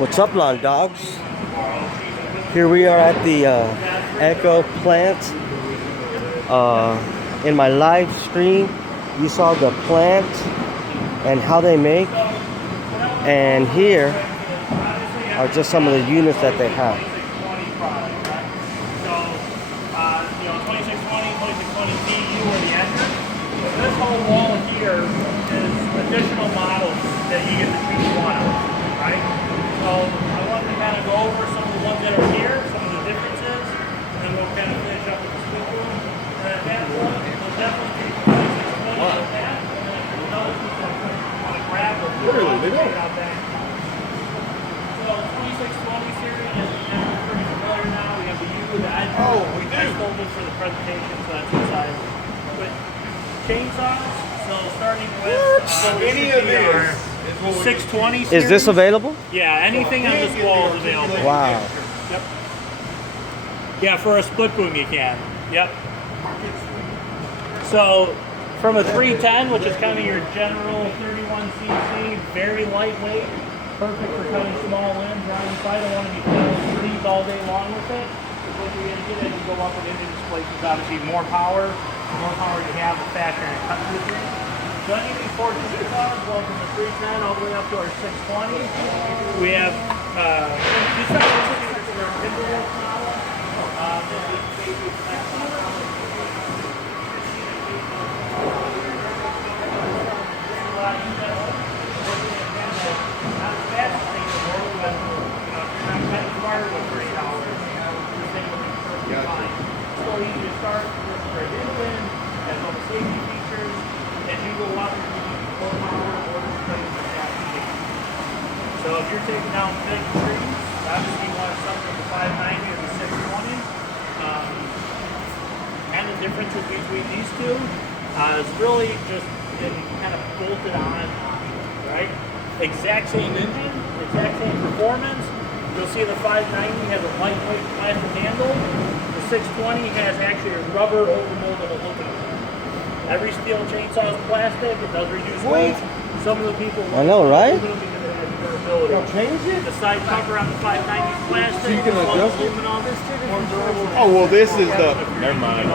What's up, lawn dogs? Here we are at the Echo plant. In my live stream, you saw the plant and how they make. And here are just some of the units that they have. So, 2620, 2620 TU are the entrance. This whole wall here is additional models that you get to choose one of, right? So I want to kind of go over some of the ones that are here, some of the differences, and then we'll kind of finish up with the split room. And at that point, we'll definitely take the 2620 with that, and then if there's another piece that you want to grab, we'll take it out back. So 2620 series is pretty familiar now. We have the U, the edge. Oh, we do. I stole this for the presentation, so that's inside. But chainsaws, so starting with Any of these 620 series. Is this available? Yeah, anything on this wall is available. Wow. Yep. Yeah, for a split boom you can. Yep. So from a 310, which is kind of your general 31cc, very lightweight, perfect for cutting small limbs around the side. I don't want to be filling trees all day long with it. What you're going to get as you go up and into this place is obviously more power. The more power you have, the faster it cuts through the tree. So any of these 14 cars, well, from the 310 all the way up to our 620, we have this is our Timberwolf model. This is basically not the fastest thing in the world, but if you're not cutting smarter with $30, this thing will be perfectly fine. So easy to start, works very instant, has all the safety features. As you go up, you're using full power or replacement application. So if you're taking down big trees, obviously you want something with the 590 or the 620. And the differences between these two is really just kind of bolted on, right? Exact same engine, exact same performance. You'll see the 590 has a lightweight plastic handle. The 620 has actually a rubber overmoldable aluminum. Every steel chainsaw is plastic. It does reduce weight. Some of the people I know, right? aluminum because it has durability. Y'all change it? The side cover on the 590 is plastic. So you can adjust it? Aluminum is more durable. Oh, well, this is the... Never mind. You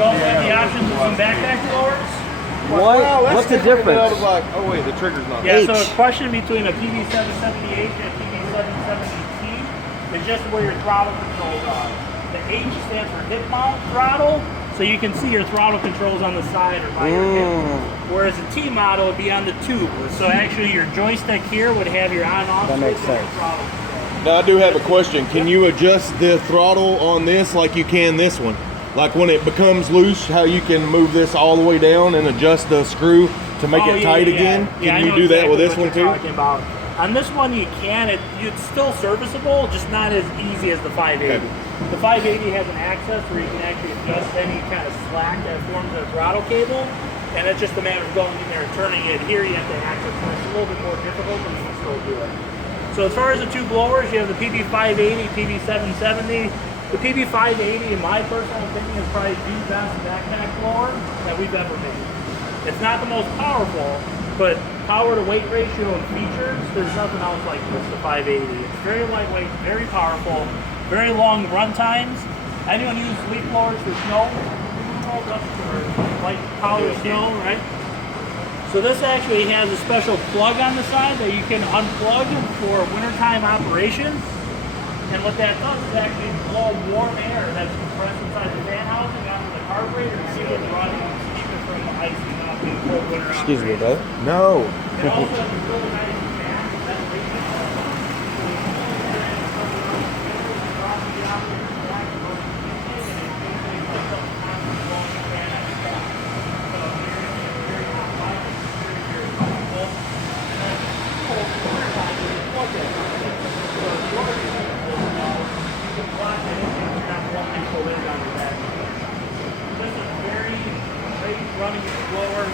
also have the options of some backpack blowers. What's the difference? I was like, oh wait, the trigger's not Yeah, H. so a question between a PV770H and a PV770T is just where your throttle controls are. The H stands for hip mount throttle, so you can see your throttle controls on the side or by your hip. Whereas a T model would be on the tube. So actually your joystick here would have your on-off That makes switch and your sense. throttle control. Now I do have a question. Can you adjust the throttle on this like you can this one? Like when it becomes loose, how you can move this all the way down and adjust the screw to make it tight again? Yeah, Can you do that with this one too? About. On this one you can. It's still serviceable, just not as easy as the 580. Okay. The 580 has an access where you can actually adjust any kind of slack that forms a throttle cable, and it's just a matter of going in there and turning it. Here you have to access it. It's a little bit more difficult, but you can still do it. So as far as the two blowers, you have the PV580, PV770. The PV580, in my personal opinion, is probably the best backpack blower that we've ever made. It's not the most powerful, but power to weight ratio and features, there's nothing else like this, the 580. It's very lightweight, very powerful, very long run times. Anyone who uses leaf blowers for snow, or like power snow, right? So this actually has a special plug on the side that you can unplug for wintertime operation. And what that does is actually blow warm air that's compressed inside the fan housing onto the carburetor and keep it running and keep it from icing up in cold winter operation. Excuse me, bro. No. It also has a really nice fan ventilation. Running your blower,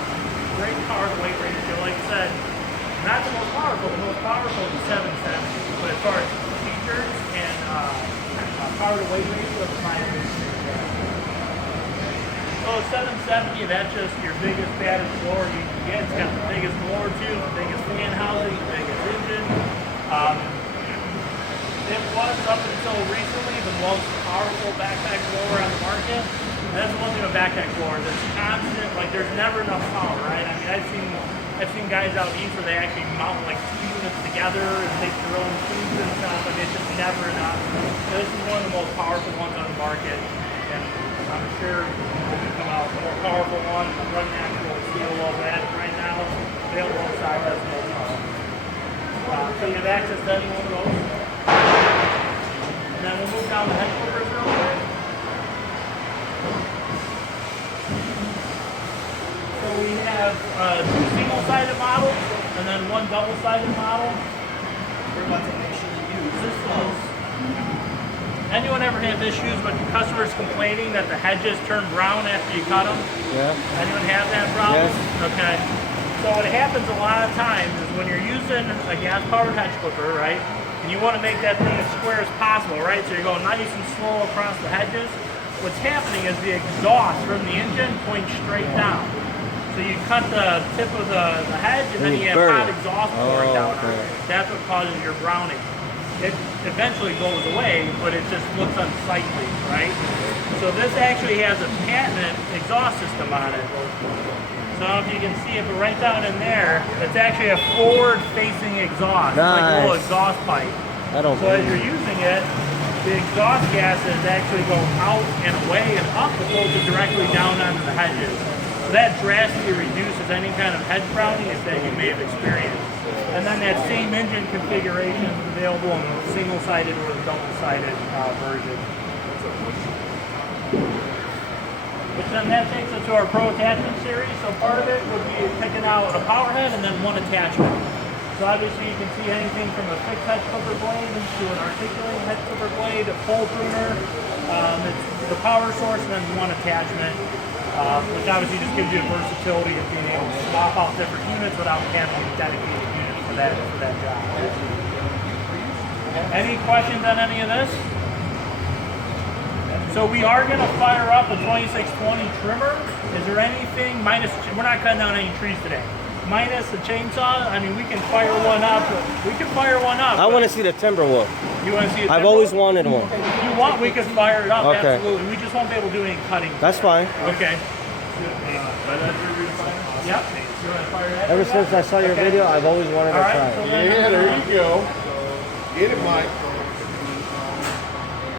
great power to weight ratio. Like I said, not the most powerful. The most powerful is the 770. But as far as features and power to weight ratio, the 580. So 770, that's just your biggest, baddest blower. You get. It's got the biggest blower tube, the biggest fan housing, the biggest engine. It was, up until recently, the most powerful backpack blower on the market. And that's the one thing with backpack blowers. It's constant, like there's never enough power, right? I mean, I've seen guys out east where they actually mount like 2 units together and make their own tubes and stuff. I mean, it's just never enough. This is one of the most powerful ones on the market. And I'm sure when we come out with a more powerful one, run natural steel low red right now, available inside that's the most powerful. So you have access to any one of those. And then we'll move down the head clippers real quick. So we have 2 single-sided models and then 1 double-sided model. We're about to actually use This is. Anyone ever have issues with customers complaining that the hedges turn brown after you cut them? Yeah. Anyone have that problem? Yes. Okay. So what happens a lot of times is when you're using a gas-powered hedge clipper, right, and you want to make that thing as square as possible, right, so you're going nice and slow across the hedges, what's happening is the exhaust from the engine points straight down. So you cut the tip of the hedge and then you have hot exhaust pouring down on it. That's what causes your browning. It eventually goes away, but it just looks unsightly, right? So this actually has a patented exhaust system on it. So I don't know if you can see it, but right down in there, it's actually a forward-facing exhaust. It's like a little exhaust pipe. So as you're using it, the exhaust gases actually go out and away and up opposed to directly down onto the hedges. So that drastically reduces any kind of hedge browning that you may have experienced. And then that same engine configuration is available in the single-sided or the double-sided version. Which then that takes us to our Pro Attachment series. So part of it would be picking out a power head and then 1 attachment. So obviously you can see anything from a fixed hedge clipper blade to an articulating hedge clipper blade, a pole pruner, it's the power source, and then 1 attachment, which obviously just gives you the versatility of being able to swap out different units without having a dedicated unit for that job. Any questions on any of this? So we are going to fire up a 2620 trimmer. Is there anything minus? We're not cutting down any trees today. Minus the chainsaw. I mean, we can fire one up. We can fire one up. I want to see the timber wolf. You want to see? I've always wanted one. If you want, we can fire it up. Okay. Absolutely. We just won't be able to do any cutting. That's fine. Okay. Yep. You want to fire that? Ever since I saw your video, I've always wanted to try it. So Yeah, there you go. Get it, Mike.